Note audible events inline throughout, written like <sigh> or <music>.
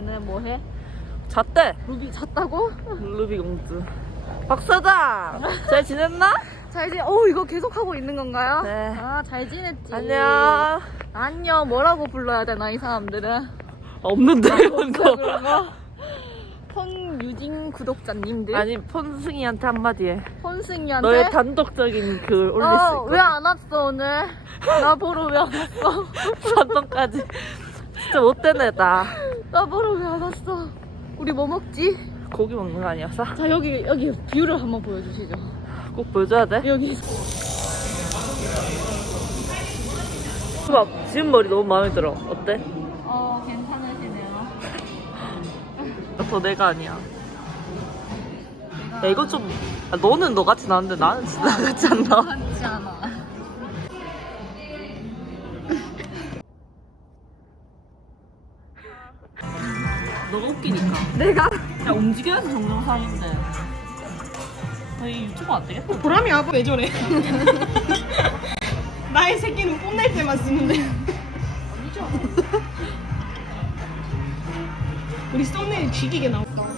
뭐 해? 잤대. 루비 잤다고? 루비 공주. 박 사장! <laughs> 잘 지냈나? 잘 지. 어 이거 계속 하고 있는 건가요? 네. 아 잘 지냈지. 안녕. 안녕. 뭐라고 불러야 되나 이 사람들은? 없는데, 이런 거. 손유진 구독자님들. 아니, 폰승이한테 한마디 해. 손승이한테. 너의 단독적인 글 올릴 수 어, 있거든. 왜안 왔어 오늘? 나 보러 왜 안 왔어? <laughs> 단독까지. 진짜 못된 애다. 나 보러 왜 안 왔어? 우리 뭐 먹지? 고기 먹는 거 아니었어? 자 여기 여기 뷰를 한번 보여주시죠. 꼭 보여줘야 돼? 여기 봐, 지금 머리 너무 마음에 들어. 어때? 어 괜찮으시네요. 더 내가 아니야. 야, 이거 좀. 아, 너는 너 같이 나는데 나는 진짜 나 같지 않나? 같지 않아. 너가 웃기니까. 내가 야, 움직여야지 동영상인데. 저희 유튜브 안 되겠다. 보람이 아버 왜 저래? <laughs> 나의 새끼는 뽐낼 때만 쓰는데. 아니죠. 우리 썸네일 쥐기게 나왔다.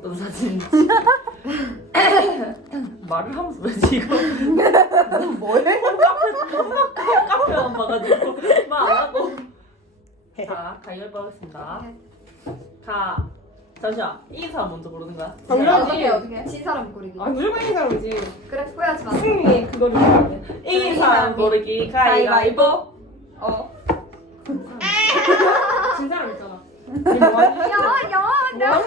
어떤 사진인지. <laughs> 말을 하면서 왜 지금? 뭐해? 카페만 봐가지고 말 안 하고. 자, 가위바위보 하겠습니다. 가. 잠시만, 이 사람 먼저 고르는 거야? 당연하지. 어떻게 친 사람 고르기. 아 무조건 이 사람이지. 그래 후회하지 마. 승리 그거를 해야 돼. 이 사람 고르기 가위바위보. 어. 진 사람 있잖아. 야, 야, 나?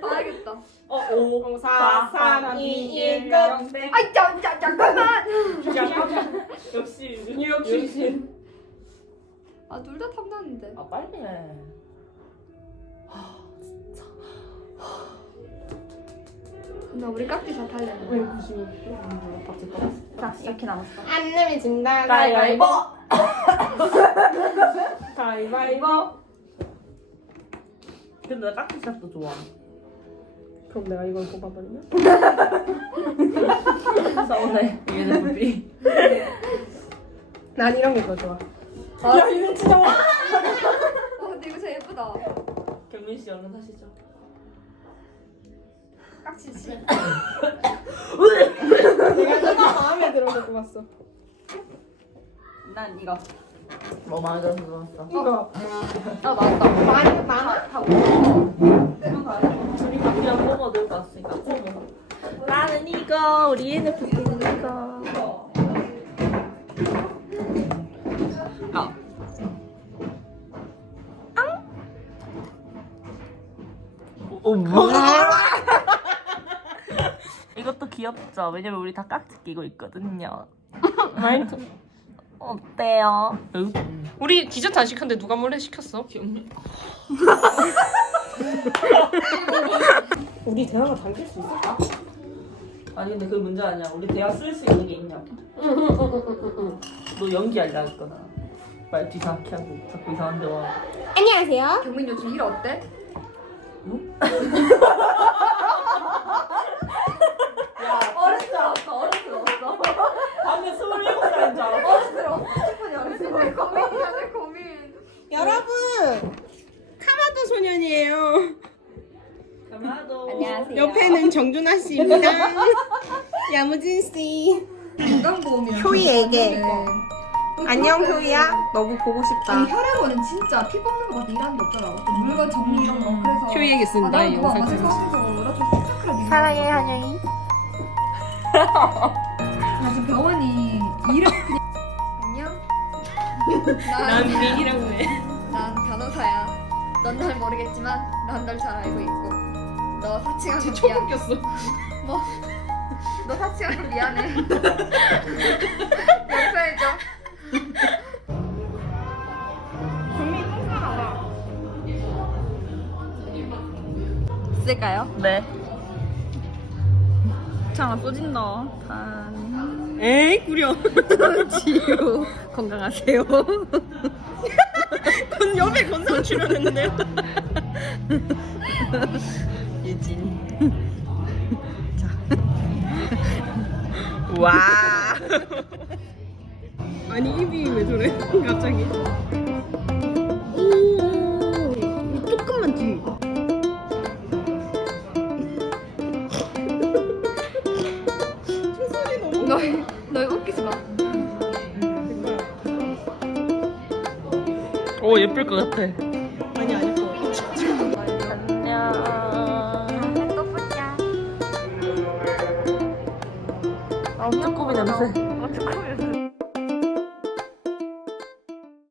봐야겠다. 어, 5, 4, 3, 2, 1, 끝. 아이, 자, 자, 잠깐만. 역시 뉴욕 출신. 아, 둘 다 탐나는데. 아 빨리 해. 나 우리 깍지 잘 탈래. 왜 구십육? 자, 이렇게 남았어. 안 내면 진다. 가위바위보. <laughs> 가위바위보. 근데 나 깍지샷도 좋아. 그럼 내가 이걸 뽑아버리면? 서운해. ENFP. 난 이런 게 더 좋아. 야 이거 진짜 와. 어, 근데 이거 진짜 예쁘다. 경민 씨 얼른 하시죠. 깍지 치. 내가 이거 마음에 들어서 뽑았어. 난 이거. 뭐 마음에 들어서 들었어. 이거 아 맞다. 많이 많아. 우리 각이랑 뽑아 들고 왔으니까 뽑아. 나는 이거 우리 ENFP는 이거. 아. 어, 뭐야? <laughs> 이것도 귀엽죠? 왜냐면 우리 다 깍지 끼고 있거든요. 말도. <laughs> 어때요? 우리 디저트 안 시켰는데 누가 몰래 시켰어? <laughs> 우리 대화가 담길 수 있을까? 아니 근데 그 문제 아니야. 우리 대화 쓸 수 있는 게 있냐? 너 연기하려 했거나. 말 뒤상하게 하고 자꾸 이상한 데 와. 안녕하세요. 경민 요즘 일 어때? <laughs> 어른스러웠어. 어른스러웠어. 방금 27살인 줄 알았어. 어른스러워. 10분이 어른스러워. 고민이야, 내 고민. 여러분 카마도 소년이에요. 안녕하세요. 옆에는 정준하 씨입니다. <laughs> 야무진 씨. 건강보험이야. 효이에게. 네. 안녕 효이야. 너무 보고 싶다. 혈액원은 진짜 피 뽑는 거 같아 일하는 게 없더라고. 그 물건 정리 이런 거. 그래서 효이에게 쓴다, 아, 이 영상 착하게. 사랑해 한영이. 나 지금 병원이 그냥 안녕. 난, 민이라고 해. 넌 날 모르겠지만 난 널 잘 알고 있고. 너 사칭한 거초 미안. 뭐? 너 사칭한 거 미안해. <laughs> 용서해줘. 쓸까요? 네. 장아 쏘진다. 단. 에이 구려. <laughs> 지우. 건강하세요. <laughs> <laughs> 건 옆에 건상 출연했는데요. <laughs> 유진. <laughs> 와. 아니 입이 왜 저래? 갑자기. 오 조금만 뒤. 너무. 너희 너희 웃기지 마. 오 예쁠 것 같아. 아니 아니 거. 안녕. 또 보자. 아, 쪼꼬미 냄새. 어.